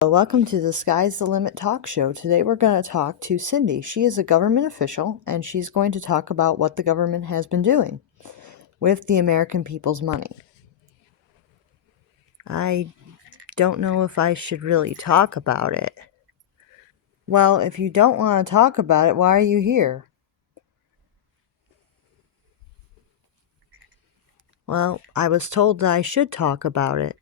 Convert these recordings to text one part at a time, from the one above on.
Welcome to the Sky's the Limit talk show. Today we're going to talk to Cindy. She is a government official and she's going to talk about what the government has been doing with the American people's money. I don't know if I should really talk about it. Well, if you don't want to talk about it, why are you here? Well, I was told that I should talk about it.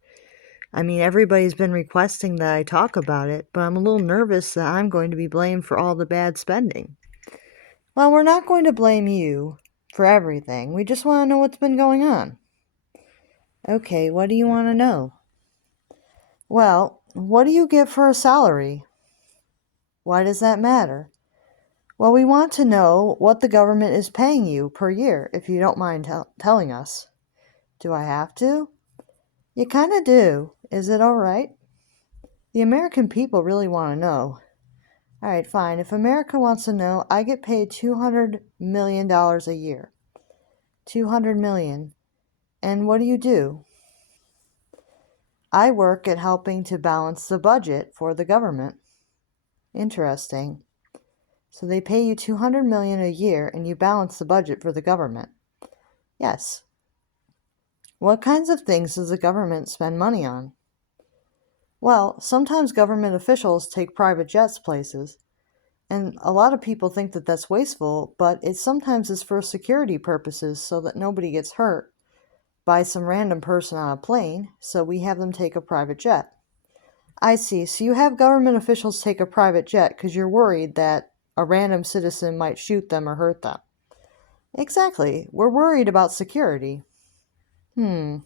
I mean, everybody's been requesting that I talk about it, but I'm a little nervous that I'm going to be blamed for all the bad spending. Well, we're not going to blame you for everything. We just want to know what's been going on. Okay, what do you want to know? Well, what do you get for a salary? Why does that matter? Well, we want to know what the government is paying you per year, if you don't mind telling us. Do I have to? You kind of do. Is it all right? The American people really want to know. All right, fine. If America wants to know, I get paid $200 million a year. $200 million. And what do you do? I work at helping to balance the budget for the government. Interesting. So they pay you $200 million a year and you balance the budget for the government. Yes. What kinds of things does the government spend money on? Well, sometimes government officials take private jets places, and a lot of people think that that's wasteful, but it sometimes is for security purposes so that nobody gets hurt by some random person on a plane, so we have them take a private jet. I see. So you have government officials take a private jet because you're worried that a random citizen might shoot them or hurt them. Exactly. We're worried about security. I'm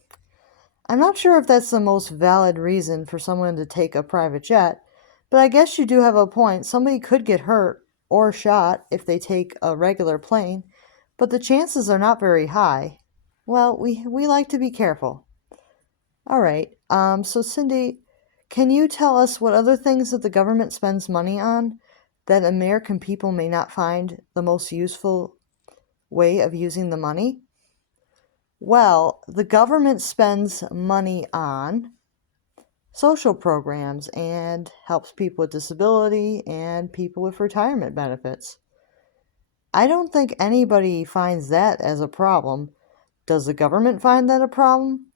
not sure if that's the most valid reason for someone to take a private jet, but I guess you do have a point. Somebody could get hurt or shot if they take a regular plane, but the chances are not very high. Well, we like to be careful. All right. So Cindy, can you tell us what other things that the government spends money on that American people may not find the most useful way of using the money? Well, the government spends money on social programs and helps people with disability and people with retirement benefits. I don't think anybody finds that as a problem. Does the government find that a problem?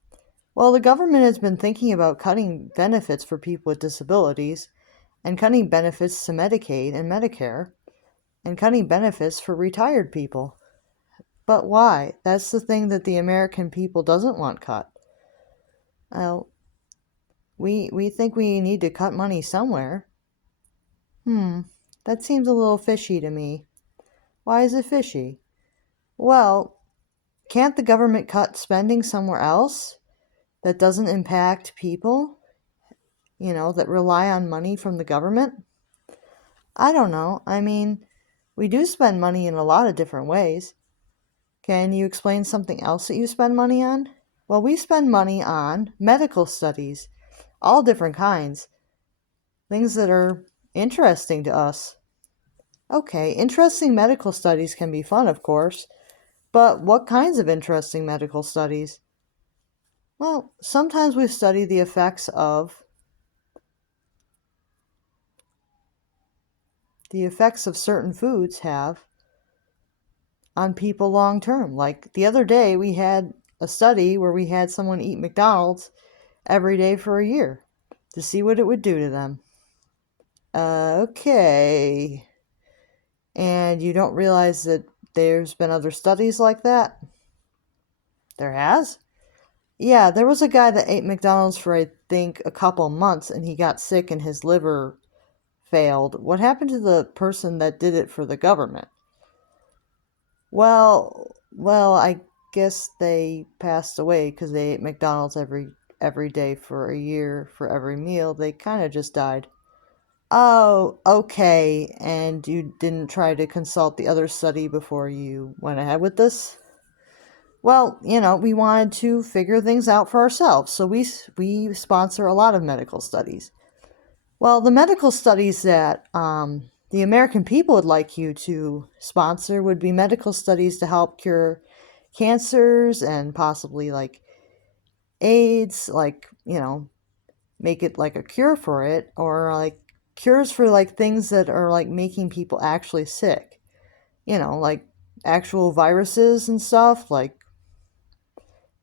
Well, the government has been thinking about cutting benefits for people with disabilities and cutting benefits to Medicaid and Medicare and cutting benefits for retired people. But why? That's the thing that the American people doesn't want cut. Well, we think we need to cut money somewhere. That seems a little fishy to me. Why is it fishy? Well, can't the government cut spending somewhere else that doesn't impact people, that rely on money from the government? I don't know. I mean, we do spend money in a lot of different ways. Can you explain something else that you spend money on? Well, we spend money on medical studies, all different kinds, things that are interesting to us. Okay, interesting medical studies can be fun, of course, but what kinds of interesting medical studies? Well, sometimes we study the effects certain foods have on people long term. Like the other day, we had a study where we had someone eat McDonald's every day for a year to see what it would do to them. Okay. And you don't realize that there's been other studies like that? There has? Yeah, there was a guy that ate McDonald's for, I think, a couple months and he got sick and his liver failed. What happened to the person that did it for the government? Well, I guess they passed away because they ate McDonald's every day for a year for every meal. They kind of just died. Oh, okay. And you didn't try to consult the other study before you went ahead with this? Well, we wanted to figure things out for ourselves, so we sponsor a lot of medical studies. Well, the medical studies that the American people would like you to sponsor would be medical studies to help cure cancers and possibly like AIDS, like, make it like a cure for it, or like cures for like things that are like making people actually sick. Like actual viruses and stuff, like,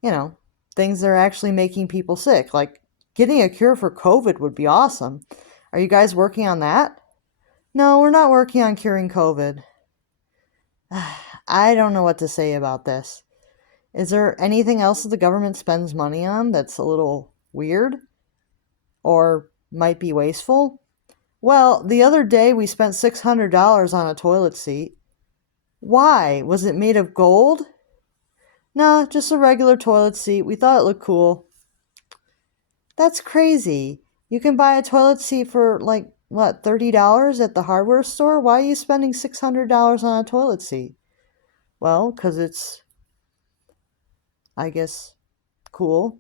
you know, things that are actually making people sick. Like getting a cure for COVID would be awesome. Are you guys working on that? No, we're not working on curing COVID. I don't know what to say about this. Is there anything else that the government spends money on that's a little weird or might be wasteful? Well, the other day we spent $600 on a toilet seat. Why? Was it made of gold? Nah, just a regular toilet seat. We thought it looked cool. That's crazy. You can buy a toilet seat for like, what, $30 at the hardware store? Why are you spending $600 on a toilet seat? Well, because it's, I guess, cool.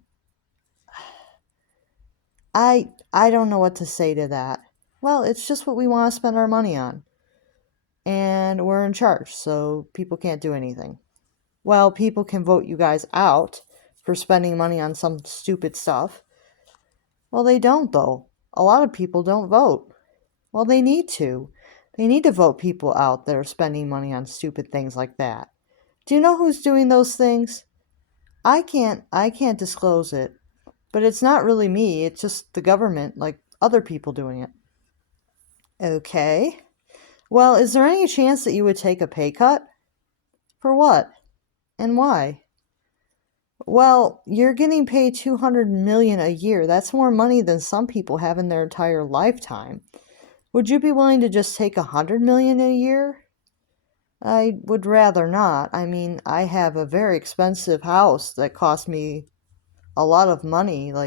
I don't know what to say to that. Well, it's just what we want to spend our money on. And we're in charge, so people can't do anything. Well, people can vote you guys out for spending money on some stupid stuff. Well, they don't, though. A lot of people don't vote. Well, they need to. They need to vote people out that are spending money on stupid things like that. Do you know who's doing those things? I can't disclose it, but it's not really me. It's just the government, like other people doing it. Okay. Well, is there any chance that you would take a pay cut? For what? And why? Well, you're getting paid $200 million a year. That's more money than some people have in their entire lifetime. Would you be willing to just take $100 million a year? I would rather not. I mean, I have a very expensive house that cost me a lot of money. I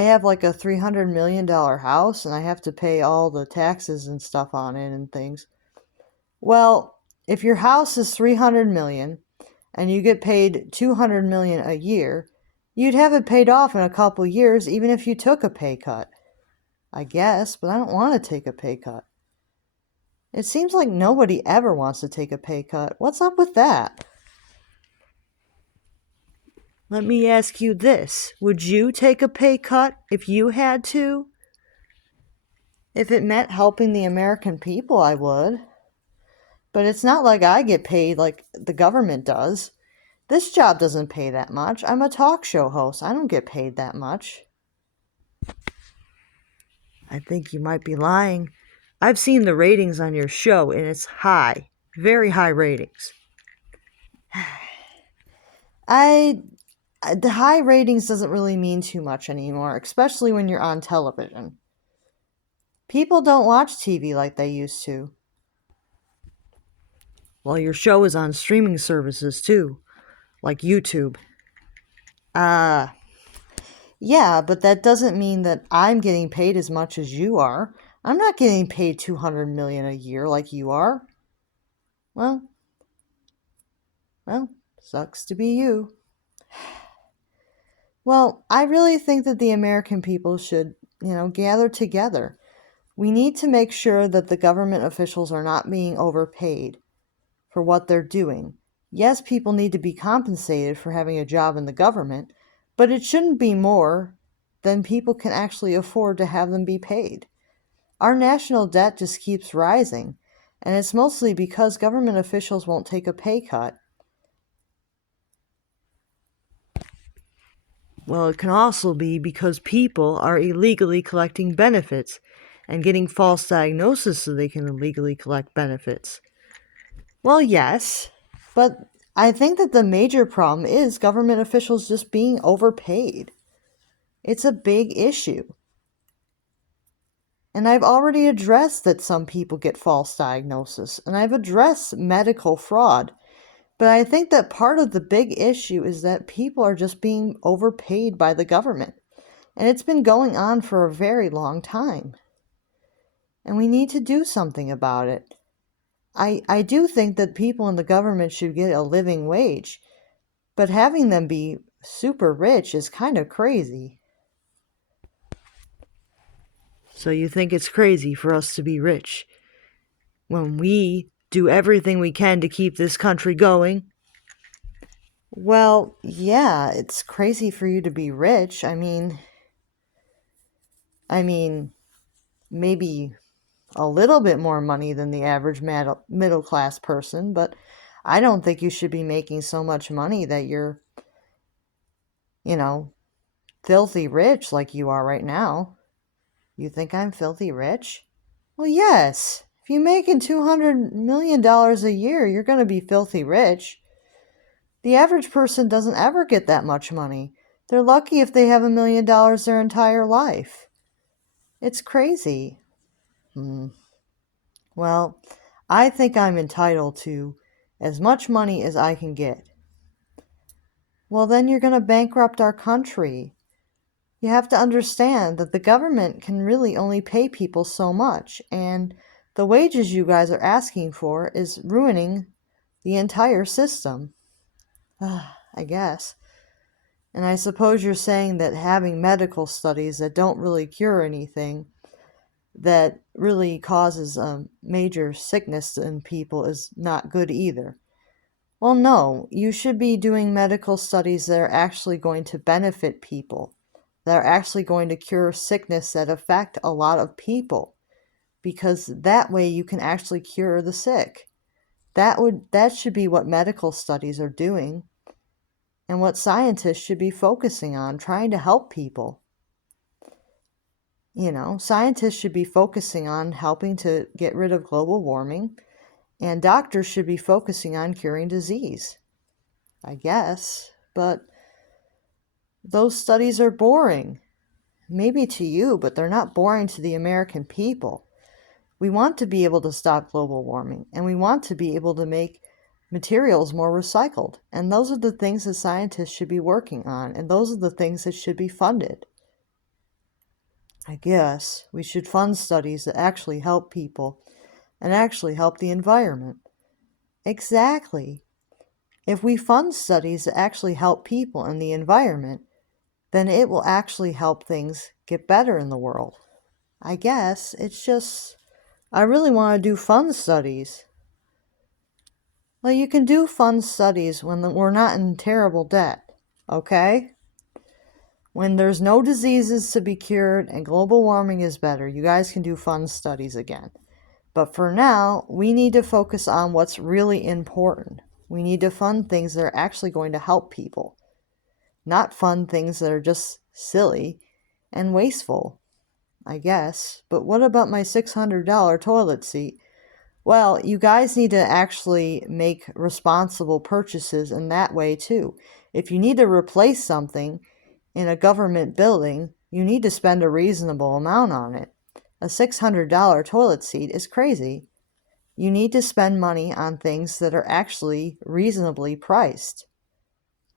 have like a $300 million house and I have to pay all the taxes and stuff on it and things. Well, if your house is $300 million and you get paid $200 million a year, you'd have it paid off in a couple years even if you took a pay cut. I guess, but I don't want to take a pay cut. It seems like nobody ever wants to take a pay cut. What's up with that? Let me ask you this. Would you take a pay cut if you had to? If it meant helping the American people, I would. But it's not like I get paid like the government does. This job doesn't pay that much. I'm a talk show host. I don't get paid that much. I think you might be lying. I've seen the ratings on your show, and it's high. Very high ratings. The high ratings doesn't really mean too much anymore, especially when you're on television. People don't watch TV like they used to. Well, your show is on streaming services too, like YouTube. Yeah, but that doesn't mean that I'm getting paid as much as you are. I'm not getting paid $200 million a year like you are. Well, sucks to be you. Well, I really think that the American people should, gather together. We need to make sure that the government officials are not being overpaid for what they're doing. Yes, people need to be compensated for having a job in the government, but it shouldn't be more than people can actually afford to have them be paid. Our national debt just keeps rising, and it's mostly because government officials won't take a pay cut. Well, it can also be because people are illegally collecting benefits and getting false diagnoses so they can illegally collect benefits. Well, yes, but I think that the major problem is government officials just being overpaid. It's a big issue. And I've already addressed that some people get false diagnosis, and I've addressed medical fraud. But I think that part of the big issue is that people are just being overpaid by the government. And it's been going on for a very long time. And we need to do something about it. I do think that people in the government should get a living wage, but having them be super rich is kind of crazy. So you think it's crazy for us to be rich when we do everything we can to keep this country going? Well, yeah, it's crazy for you to be rich. I mean, I mean, maybe a little bit more money than the average middle class person, but I don't think you should be making so much money that you're, you know, filthy rich like you are right now. You think I'm filthy rich? Well, yes. If you're making $200 million a year, you're going to be filthy rich. The average person doesn't ever get that much money. They're lucky if they have $1 million their entire life. It's crazy. Well, I think I'm entitled to as much money as I can get. Well, then you're going to bankrupt our country. You have to understand that the government can really only pay people so much, and the wages you guys are asking for is ruining the entire system. I guess. And I suppose you're saying that having medical studies that don't really cure anything, that really causes a major sickness in people, is not good either. Well, no, you should be doing medical studies that are actually going to benefit people, that are actually going to cure sickness that affect a lot of people, because that way you can actually cure the sick. That should be what medical studies are doing, and what scientists should be focusing on, trying to help people. Scientists should be focusing on helping to get rid of global warming, and doctors should be focusing on curing disease, I guess. But those studies are boring. Maybe to you, but they're not boring to the American people. We want to be able to stop global warming, and we want to be able to make materials more recycled. And those are the things that scientists should be working on, and those are the things that should be funded. I guess we should fund studies that actually help people and actually help the environment. Exactly. If we fund studies that actually help people and the environment, then it will actually help things get better in the world. I guess it's just, I really want to do fun studies. Well, you can do fun studies when we're not in terrible debt, okay? When there's no diseases to be cured and global warming is better, you guys can do fun studies again. But for now, we need to focus on what's really important. We need to fund things that are actually going to help people, not fund things that are just silly and wasteful, I guess. But what about my $600 toilet seat? Well, you guys need to actually make responsible purchases in that way too. If you need to replace something in a government building, you need to spend a reasonable amount on it. A $600 toilet seat is crazy. You need to spend money on things that are actually reasonably priced.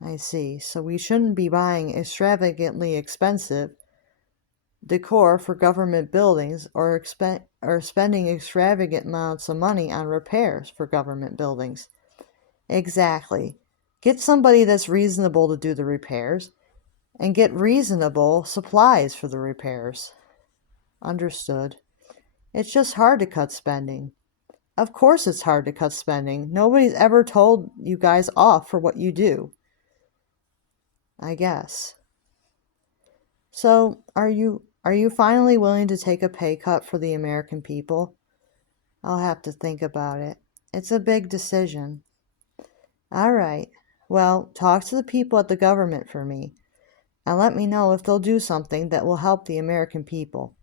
I see. So we shouldn't be buying extravagantly expensive decor for government buildings, or spending extravagant amounts of money on repairs for government buildings. Exactly. Get somebody that's reasonable to do the repairs, and get reasonable supplies for the repairs. Understood. It's just hard to cut spending. Of course it's hard to cut spending. Nobody's ever told you guys off for what you do. I guess. So, are you finally willing to take a pay cut for the American people? I'll have to think about it. It's a big decision. All right. Well, talk to the people at the government for me, and let me know if they'll do something that will help the American people.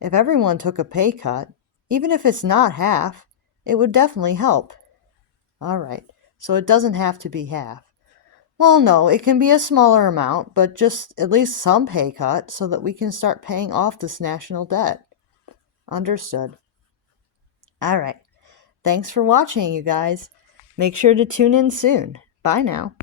If everyone took a pay cut, even if it's not half, it would definitely help. All right. So it doesn't have to be half. Well, no, it can be a smaller amount, but just at least some pay cut so that we can start paying off this national debt. Understood. All right. Thanks for watching, you guys. Make sure to tune in soon. Bye now.